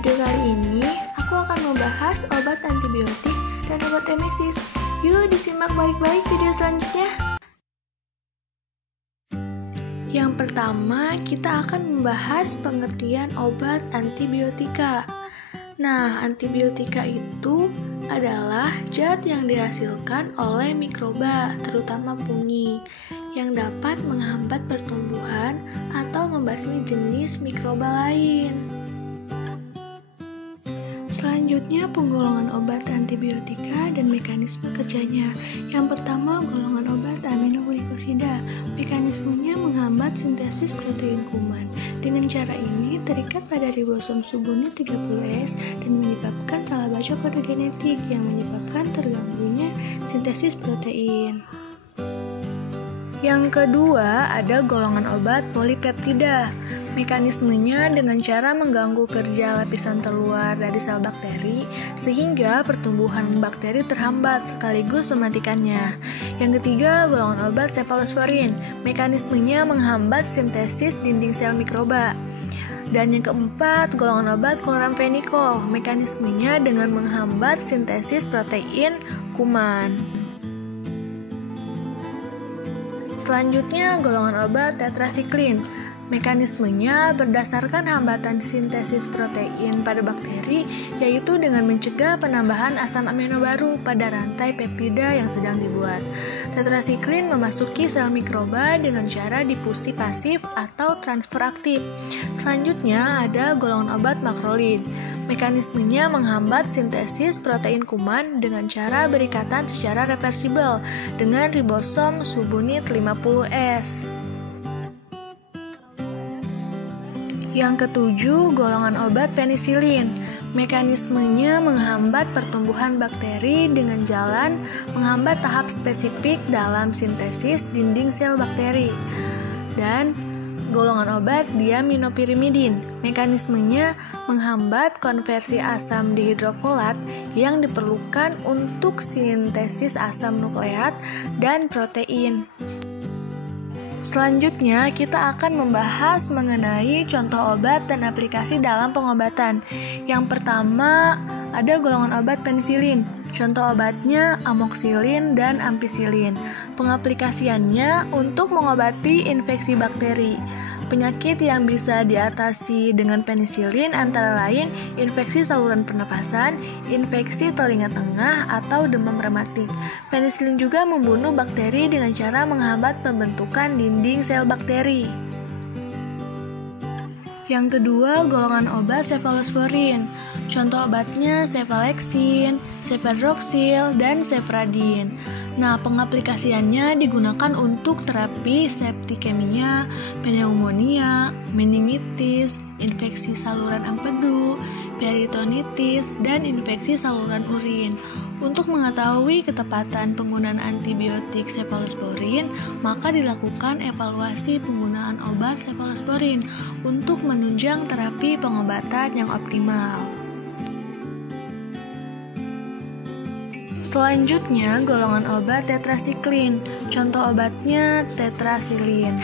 video kali ini, aku akan membahas obat antibiotik dan obat emesis. Yuk disimak baik-baik video selanjutnya. Yang pertama, kita akan membahas pengertian obat antibiotika. Nah, antibiotika itu adalah zat yang dihasilkan oleh mikroba, terutama fungi, yang dapat menghambat pertumbuhan atau membasmi jenis mikroba lain. Selanjutnya, penggolongan obat antibiotika dan mekanisme kerjanya. Yang pertama, golongan obat aminoglikosida. Mekanismenya menghambat sintesis protein kuman. Dengan cara ini, terikat pada ribosom subunit 30S dan menyebabkan salah baca kode genetik yang menyebabkan terganggunya sintesis protein. Yang kedua, ada golongan obat polipeptida. Mekanismenya dengan cara mengganggu kerja lapisan terluar dari sel bakteri sehingga pertumbuhan bakteri terhambat sekaligus mematikannya. Yang ketiga, golongan obat cefalosporin. Mekanismenya menghambat sintesis dinding sel mikroba. Dan yang keempat, golongan obat chloramphenicol. Mekanismenya dengan menghambat sintesis protein kuman. Selanjutnya, golongan obat tetrasiklin. Mekanismenya berdasarkan hambatan sintesis protein pada bakteri, yaitu dengan mencegah penambahan asam amino baru pada rantai peptida yang sedang dibuat. Tetrasiklin memasuki sel mikroba dengan cara difusi pasif atau transfer aktif. Selanjutnya ada golongan obat makrolid. Mekanismenya menghambat sintesis protein kuman dengan cara berikatan secara reversibel dengan ribosom subunit 50S. Yang ketujuh, golongan obat penisilin. Mekanismenya menghambat pertumbuhan bakteri dengan jalan menghambat tahap spesifik dalam sintesis dinding sel bakteri. Dan golongan obat diaminopirimidin. Mekanismenya menghambat konversi asam dihidrofolat yang diperlukan untuk sintesis asam nukleat dan protein. Selanjutnya, kita akan membahas mengenai contoh obat dan aplikasi dalam pengobatan. Yang pertama, ada golongan obat penisilin. Contoh obatnya amoxicillin dan ampicillin. Pengaplikasiannya untuk mengobati infeksi bakteri. Penyakit yang bisa diatasi dengan penisilin antara lain infeksi saluran pernapasan, infeksi telinga tengah, atau demam rematik. Penisilin juga membunuh bakteri dengan cara menghambat pembentukan dinding sel bakteri. Yang kedua, golongan obat cefalosporin. Contoh obatnya cefalexin, cefadroxil, dan cefradin. Nah, pengaplikasiannya digunakan untuk terapi septikemia, pneumonia, meningitis, infeksi saluran empedu, peritonitis, dan infeksi saluran urin. Untuk mengetahui ketepatan penggunaan antibiotik cefalosporin, maka dilakukan evaluasi penggunaan obat cefalosporin untuk menunjang terapi pengobatan yang optimal. Selanjutnya, golongan obat tetrasiklin. Contoh obatnya tetrasilin.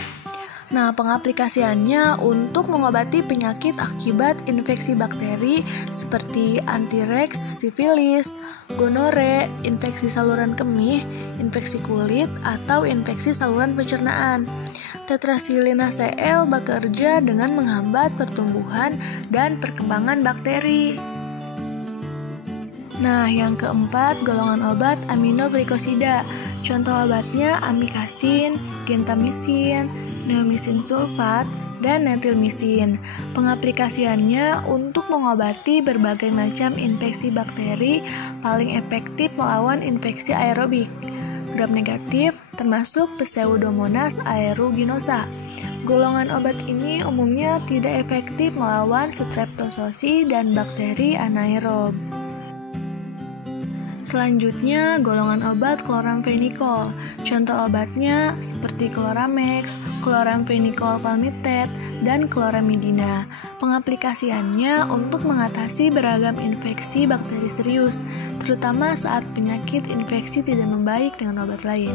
Nah, pengaplikasiannya untuk mengobati penyakit akibat infeksi bakteri seperti antireks, sifilis, gonore, infeksi saluran kemih, infeksi kulit, atau infeksi saluran pencernaan. Tetrasilin HCl bekerja dengan menghambat pertumbuhan dan perkembangan bakteri. Nah, yang keempat, golongan obat aminoglikosida. Contoh obatnya amikasin, gentamisin, neomisin sulfat, dan netilmisin. Pengaplikasiannya untuk mengobati berbagai macam infeksi bakteri, paling efektif melawan infeksi aerobik gram negatif termasuk Pseudomonas aeruginosa. Golongan obat ini umumnya tidak efektif melawan streptososi dan bakteri anaerob. Selanjutnya, golongan obat chloramphenicol. Contoh obatnya seperti Chloramex, chloramphenicol palmitate, dan chloramidina. Pengaplikasiannya untuk mengatasi beragam infeksi bakteri serius, terutama saat penyakit infeksi tidak membaik dengan obat lain.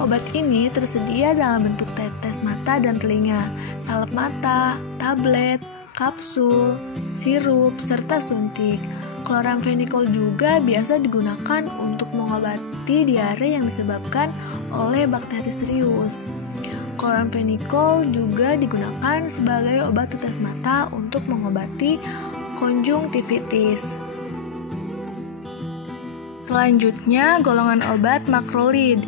Obat ini tersedia dalam bentuk tetes mata dan telinga, salep mata, tablet, kapsul, sirup, serta suntik. Chloramphenicol juga biasa digunakan untuk mengobati diare yang disebabkan oleh bakteri serius. Chloramphenicol juga digunakan sebagai obat tetes mata untuk mengobati konjungtivitis. Selanjutnya, golongan obat makrolid.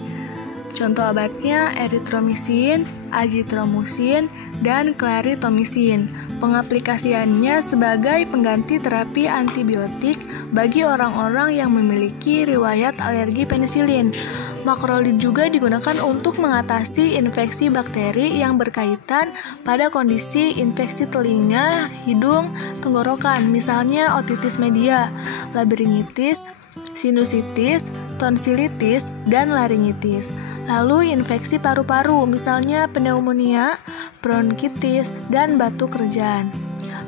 Contoh obatnya eritromisin, azitromisin, dan claritomisin. Pengaplikasiannya sebagai pengganti terapi antibiotik bagi orang-orang yang memiliki riwayat alergi penisilin. Makrolid juga digunakan untuk mengatasi infeksi bakteri yang berkaitan pada kondisi infeksi telinga, hidung, tenggorokan, misalnya otitis media, laringitis, sinusitis, tonsilitis, dan laringitis. Lalu infeksi paru-paru, misalnya pneumonia, bronkitis, dan batuk kerjaan.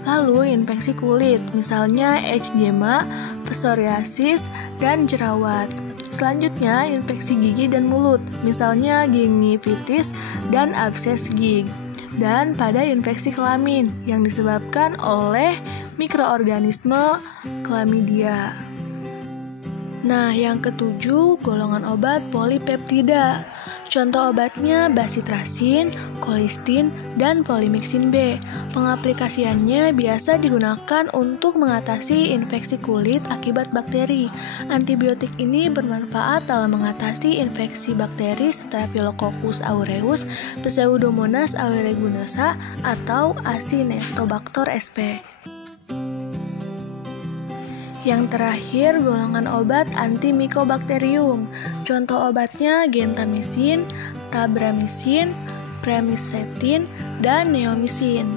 Lalu infeksi kulit, misalnya eczema, psoriasis, dan jerawat. Selanjutnya infeksi gigi dan mulut, misalnya gingivitis dan abses gig. Dan pada infeksi kelamin yang disebabkan oleh mikroorganisme Chlamydia. Nah, yang ketujuh, golongan obat polipeptida. Contoh obatnya basitrasin, kolistin, dan polimixin B. Pengaplikasiannya biasa digunakan untuk mengatasi infeksi kulit akibat bakteri. Antibiotik ini bermanfaat dalam mengatasi infeksi bakteri Staphylococcus aureus, Pseudomonas aeruginosa, atau Acinetobacter sp. Yang terakhir, golongan obat antimikobakterium. Contoh obatnya gentamisin, tabramycin, pramisetin, dan neomycin.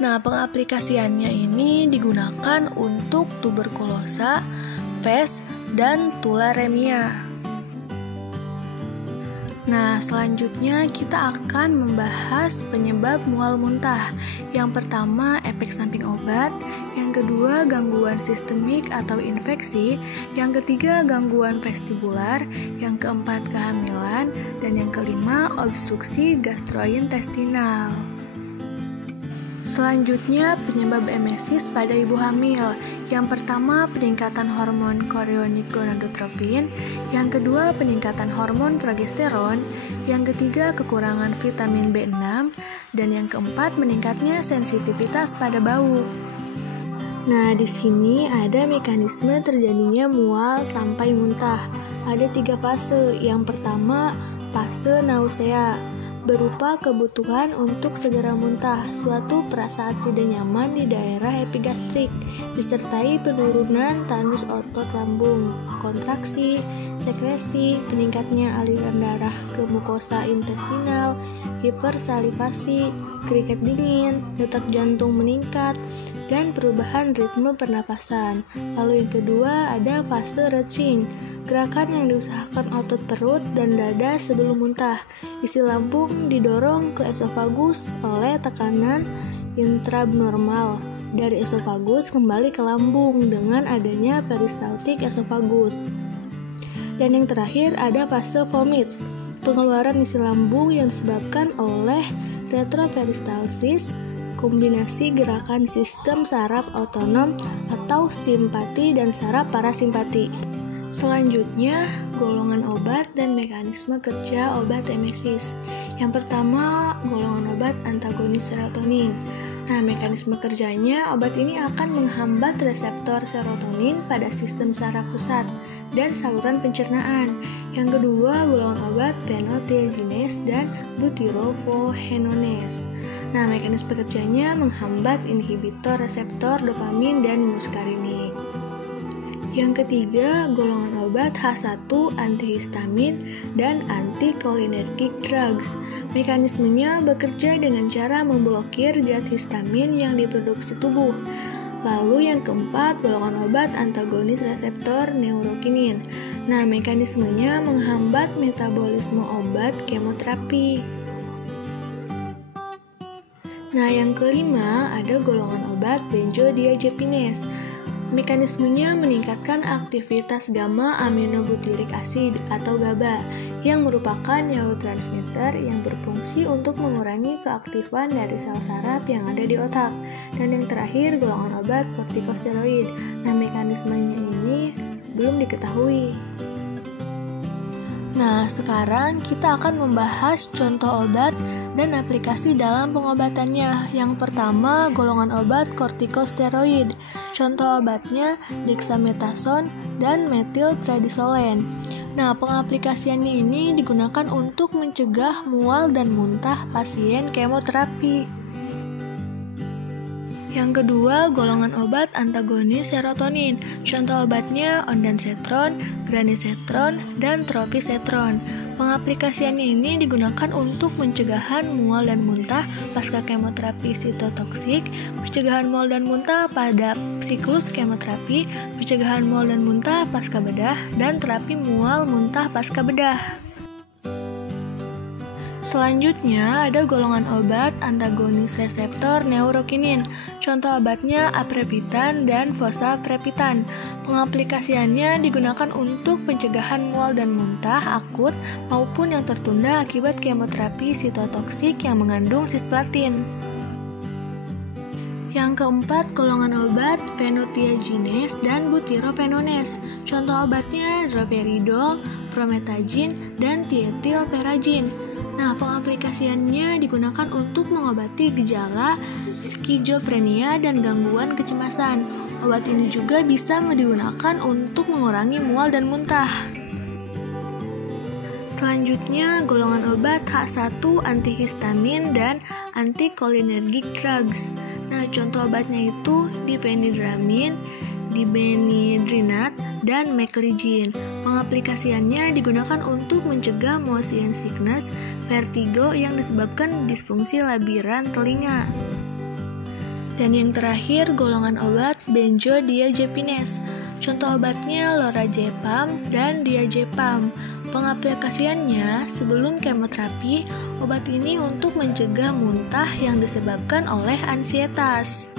Nah, pengaplikasiannya ini digunakan untuk tuberkulosa, pes, dan tularemia. Nah, selanjutnya kita akan membahas penyebab mual muntah. Yang pertama, efek samping obat. Yang kedua, gangguan sistemik atau infeksi. Yang ketiga, gangguan vestibular. Yang keempat, kehamilan. Dan yang kelima, obstruksi gastrointestinal. Selanjutnya, penyebab emesis pada ibu hamil. Yang pertama, peningkatan hormon chorionic gonadotropin. Yang kedua, peningkatan hormon progesteron. Yang ketiga, kekurangan vitamin B6. Dan yang keempat, meningkatnya sensitivitas pada bau. Nah, di sini ada mekanisme terjadinya mual sampai muntah. Ada 3 fase. Yang pertama, fase nausea, berupa kebutuhan untuk segera muntah, suatu perasaan tidak nyaman di daerah epigastrik, disertai penurunan tonus otot lambung, kontraksi, sekresi, meningkatnya aliran darah ke mukosa intestinal, hipersalivasi, keringat dingin, detak jantung meningkat, dan perubahan ritme pernapasan. Lalu yang kedua ada fase retching, gerakan yang diusahakan otot perut dan dada sebelum muntah. Isi lambung didorong ke esofagus oleh tekanan intraabnormal. Dari esofagus kembali ke lambung dengan adanya peristaltik esofagus. Dan yang terakhir ada fase vomit, pengeluaran isi lambung yang disebabkan oleh retroperistalsis, kombinasi gerakan sistem saraf otonom atau simpati dan saraf parasimpati. Selanjutnya, golongan obat dan mekanisme kerja obat emesis. Yang pertama, golongan obat antagonis serotonin. Nah, mekanisme kerjanya, obat ini akan menghambat reseptor serotonin pada sistem saraf pusat dan saluran pencernaan. Yang kedua, golongan obat phenothiazines dan butyrophenones. Nah, mekanisme kerjanya menghambat inhibitor reseptor dopamin dan muskarinik. Yang ketiga, golongan obat H1 antihistamin dan anticholinergic drugs. Mekanismenya bekerja dengan cara memblokir zat histamin yang diproduksi tubuh. Lalu yang keempat, golongan obat antagonis reseptor neurokinin. Nah, mekanismenya menghambat metabolisme obat kemoterapi. Nah, yang kelima ada golongan obat benzodiazepines. Mekanismenya meningkatkan aktivitas gamma aminobutyric acid atau GABA yang merupakan neurotransmitter yang berfungsi untuk mengurangi keaktifan dari sel saraf yang ada di otak. Dan yang terakhir, golongan obat kortikosteroid. Nah, mekanismenya ini belum diketahui. Nah, sekarang kita akan membahas contoh obat dan aplikasi dalam pengobatannya. Yang pertama, golongan obat kortikosteroid. Contoh obatnya dexamethasone dan metilprednisolone. Nah, pengaplikasiannya ini digunakan untuk mencegah mual dan muntah pasien kemoterapi. Yang kedua, golongan obat antagonis serotonin. Contoh obatnya ondansetron, granisetron, dan tropisetron. Pengaplikasiannya ini digunakan untuk pencegahan mual dan muntah pasca kemoterapi sitotoksik, pencegahan mual dan muntah pada siklus kemoterapi, pencegahan mual dan muntah pasca bedah, dan terapi mual muntah pasca bedah. Selanjutnya ada golongan obat antagonis reseptor neurokinin. Contoh obatnya aprepitan dan fosaprepitan. Pengaplikasiannya digunakan untuk pencegahan mual dan muntah akut maupun yang tertunda akibat kemoterapi sitotoksik yang mengandung cisplatin. Yang keempat, golongan obat phenothiazines dan butyrophenone. Contoh obatnya droperidol, promethazine, dan tietilperagin. Nah, pengaplikasiannya digunakan untuk mengobati gejala skizofrenia dan gangguan kecemasan. Obat ini juga bisa digunakan untuk mengurangi mual dan muntah. Selanjutnya, golongan obat H1 antihistamin dan anticholinergic drugs. Nah, contoh obatnya itu diphenhydramine, dibenidrinate, dan meclizine. Pengaplikasiannya digunakan untuk mencegah motion sickness, vertigo yang disebabkan disfungsi labiran telinga. Dan yang terakhir, golongan obat benzodiazepines. Contoh obatnya lorazepam dan diazepam. Pengaplikasiannya sebelum kemoterapi, obat ini untuk mencegah muntah yang disebabkan oleh ansietas.